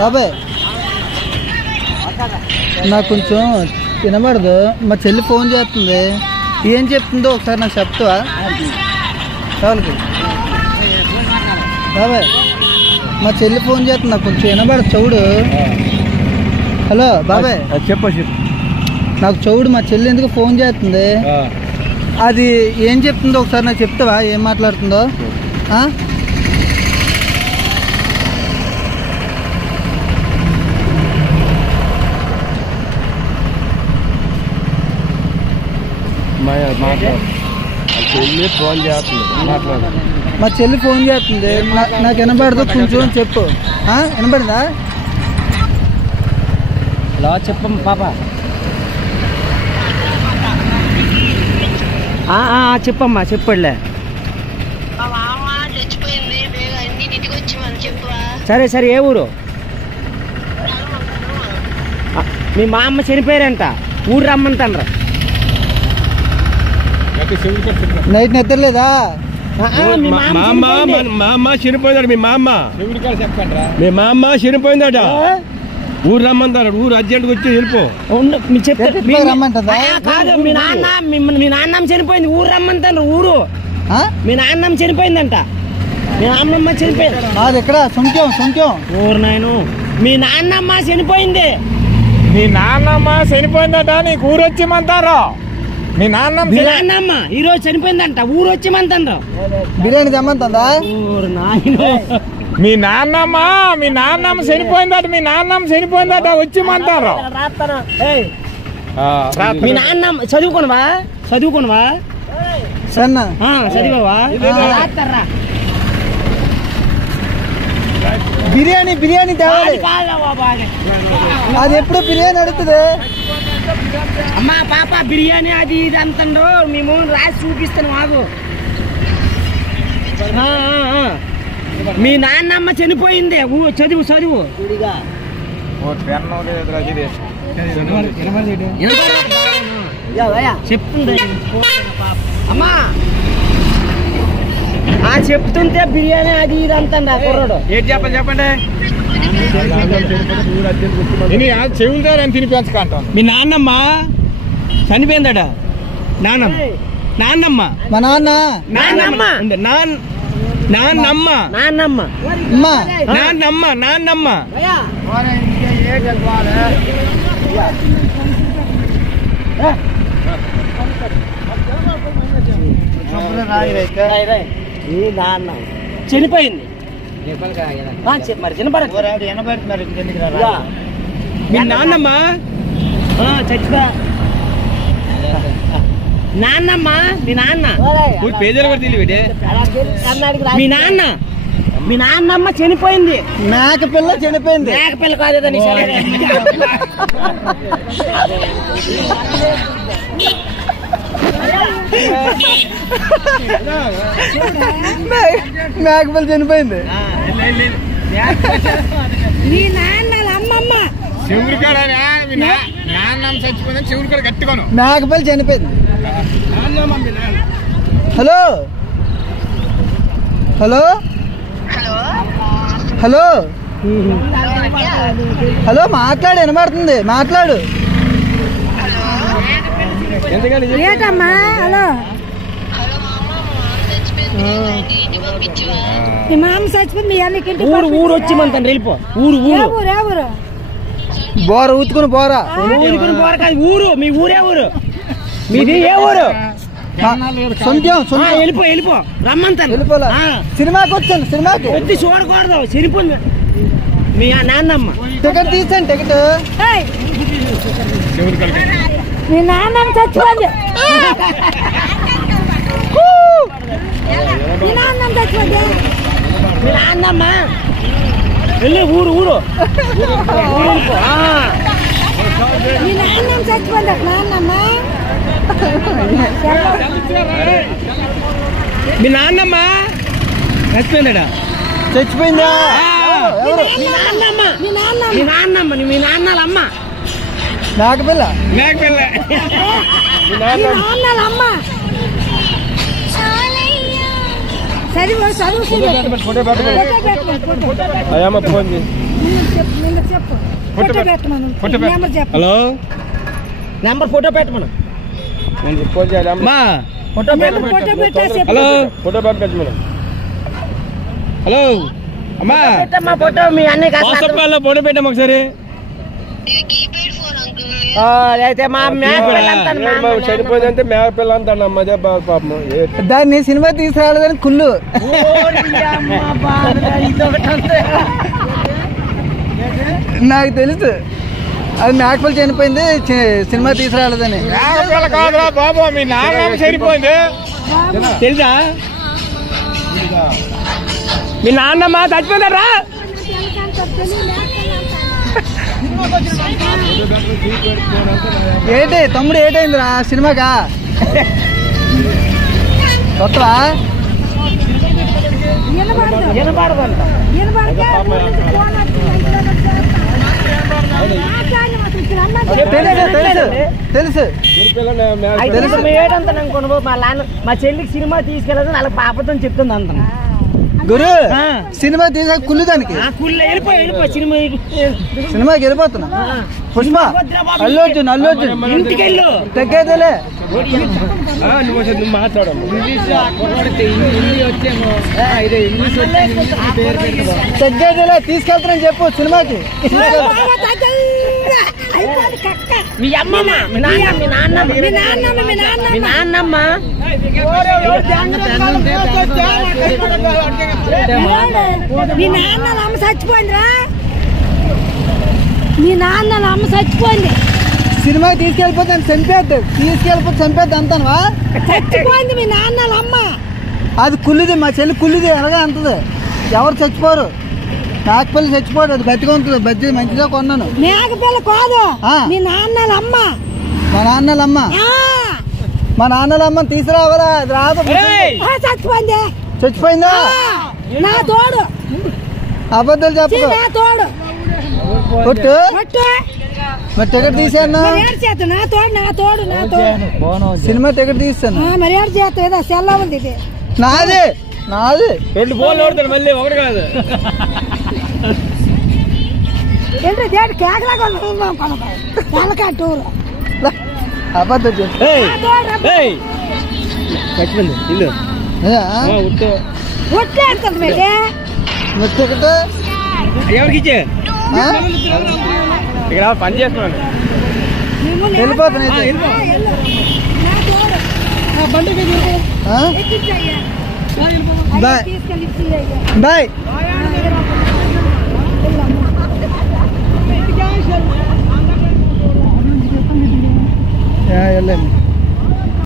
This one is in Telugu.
బాబాయ్ నాకు కొంచెం వినబడదు. మా చెల్లి ఫోన్ చేస్తుంది, ఏం చెప్తుందో ఒకసారి నాకు చెప్తావా? చాలు బాబాయ్, మా చెల్లి ఫోన్ చేస్తుంది, నాకు కొంచెం వినబడదు చౌడు. హలో బాబాయ్, చెప్పు. నాకు చౌడు, మా చెల్లి ఎందుకు ఫోన్ చేస్తుంది, అది ఏం చెప్తుందో ఒకసారి నాకు చెప్తావా? ఏం మాట్లాడుతుందో? మా చెల్లి ఫోన్ చేస్తుంది, నాకు వినబడదు, కొంచెం చెప్పు. వినబడిందా? హలో చెప్పమ్మ పాప. చెప్పమ్మా, చెప్పలే. సరే సరే, ఏ ఊరు? మీ మా అమ్మ చనిపోయారంట, ఊరు రమ్మంటారు. నైట్ నిద్రలేదా? మా అమ్మ చనిపోయిందట. మీ మా అమ్మ చనిపోయిందట, ఊరు రమ్మంటారు. ఊరు అర్జెంట్గా వచ్చి వెళ్ళిపో. రమ్మంటుందా? కాదు, మీ నాన్నమ్మ చనిపోయింది, ఊరు రమ్మంటారు. ఊరు మీ నాన్నమ్మ చనిపోయిందంట. మీ నాన్నమ్మ చనిపోయింది. అది ఎక్కడ? సొంక్యం. ఊరు నాయను, మీ నాన్నమ్మ చనిపోయింది. మీ నాన్నమ్మ చనిపోయిందట, నీకు ఊరు వచ్చిమంటారు. మీ నాన్నమ్మ ఈ రోజు చనిపోయిందంట, ఊరు వచ్చిమంటారు. బిర్యానీ తెమ్మంటుందా? ఊరు నాయను, మీ నాన్నమ్మ చనిపోయిందట. మీ నాన్నమ్మ చనిపోయిందట, వచ్చిమంటారు. మీ నాన్నమ్మ చదువుకున్నావా? చదివావా? బిర్యానీ తేవాలి. అది ఎప్పుడు బిర్యానీ అడుగుతుంది. అమ్మా పాప, బిర్యానీ అది ఇది అంతండ్రు, మేము రాసి చూపిస్తాను. మాకు మీ నాన్నమ్మ చనిపోయింది, చదువు. చెప్తుంది అమ్మా, చెప్తుంటే బిర్యానీ అది ఇది అంతండి. ఆ కుర్రాడు ఏంటి చెప్పండి. చెవులుదారని తినిపించకంటాం. మీ నాన్నమ్మ చనిపోయిందట. నాన్నమ్మ మా నాన్నమ్మ చనిపోయింది. మరి మీ నాన్నమ్మ చచ్చిపో. నాన్నమ్మ, మీ నాన్న మీ నాన్నమ్మ చనిపోయింది. మేకపిల్ల చనిపోయింది. మేకపిల్ల కాదని మేకపిల్ల చనిపోయింది. మీ నాన్నల అమ్మమ్మ నాన్నమ్మ చచ్చిపోయిందని చెవులు కూడా కట్టుకోను. మేకపిల్ల చనిపోయింది. హలో మాట్లాడు, వినబడుతుంది, మాట్లాడు. ఏంటమ్మా? హలో, మీ మామ చచ్చిపోయింది. మీ అన్నకి ఊరు వచ్చి మన వెళ్ళిపో. ఊరు బోర ఊతుకుని బోర కాదు, ఊరు. మీ ఊరే ఊరు. మీది ఏ ఊరు? వెళ్ళిపో రమ్మంటాను. సినిమాకి వచ్చాను. సినిమాకి వచ్చి చూడకూడదు, చనిపోయింది మీ నాన్నమ్మ. టికెట్ తీసాను. టికెట్ మీ నాన్నమ్మ చచ్చిపోయింది. మీ నాన్నమ్మ చచ్చిపోయింది. మీ నాన్నమ్మ వెళ్ళి ఊరు మీ నాన్నమ్మ చచ్చిపోయింది. నాన్నమ్మ మీ నాన్నమ్మ చచ్చిపోయిందట. చచ్చిపోయిందా? మీ నాన్నల అమ్మ. మేకపిల్ల. చదువు ఫోన్ చెప్పు ఫోటో పెట్టమను నెంబర్ చెప్పు హలో నెంబర్ ఫోటో పెట్టమను ఫోన్ చేయాలి అమ్మా ఫోటో ఫోటో పెట్టా చెప్పు హలో ఫోటో పెట్టచ్చు మేడం హలో అమ్మా పెట్టమ్మా ఫోటో మీ అన్నయ్య వాట్సాప్ కాల్లో ఫోటో పెట్టాము ఒకసారి అయితే మా చనిపోయిందంటే మేక పిల్ల అంటాను అమ్మదే పాపం దాన్ని సినిమా తీసుకురాలేదని కుళ్ళు. నాకు తెలుసు అది మేకపిల్ల చనిపోయింది సినిమా తీసుకురాలేదని. మేకపిల్ల కాదురా బాబు మీ నాన్న చనిపోయింది తెలుసా మీ నాన్నమ్మ చచ్చిపోతారా ఏంటి తమ్ముడు ఏటైందిరా సినిమాకా కొత్తవా తెలుసు తెలుసు ఏడంతా మా చెల్లికి సినిమా తీసుకెళ్ళదు వాళ్ళ పాపతో చెప్తుంది అంత గురు సినిమా తీసా కుళ్ళు దానికి సినిమాకి వెళ్ళిపోతున్నా పుష్ప అల్లు అర్జున్ ఇంటికి వెళ్ళు తగ్గేదేలే నువ్వు మాట్లాడము తగ్గేదేలే తీసుకెళ్తానని చెప్పు సినిమాకి. మీ అమ్మమ్మ మీ నాన్నమ్మ మీ నాన్న అమ్మ చచ్చిపోయిందిరా మీ నాన్న అమ్మ చచ్చిపోయింది సినిమాకి తీసుకెళ్ళిపోతాను చంపేద్ది అంటానువా చచ్చిపోయింది మీ నాన్న అమ్మ అది కుళ్ళిది మా చెల్లి కుళ్ళిది ఎలాగా అంతది ఎవరు చచ్చిపోరు మేకపిల్ల చచ్చిపోడు అది బతిగా ఉంటుంది బజ్జి మంచిగా కొన్నాను మేకపిల్ల కాదు మీ నాన్న అమ్మ మా నాన్నల అమ్మని తీసుకురావాలా అది రాదు చచ్చిపోయిందా నా తోడు అబద్ధాలు చెప్పు నా తోడు కొట్టు మరి టికెట్ తీసాను నా తోడు సినిమా టికెట్ తీస్తాను మరి ఏడు చేస్తా ఏదో సెల్ ఉంది ఇది నాది 2 ఫోన్లు ఓడతాడు మళ్ళీ ఒకటి కాదు ఏంటో దేడు కేకలాగా టూరు అబద్ధం చెప్పు చచ్చిపోయింది ఇల్లు ఒట్టేడుతుంది మేడే టికెట్ ఎవరికి ఇచ్చే ఇక్కడ పని చేస్తున్నాను వెళ్ళిపోతాను బాయ్ బాయ్ వెళ్ళండి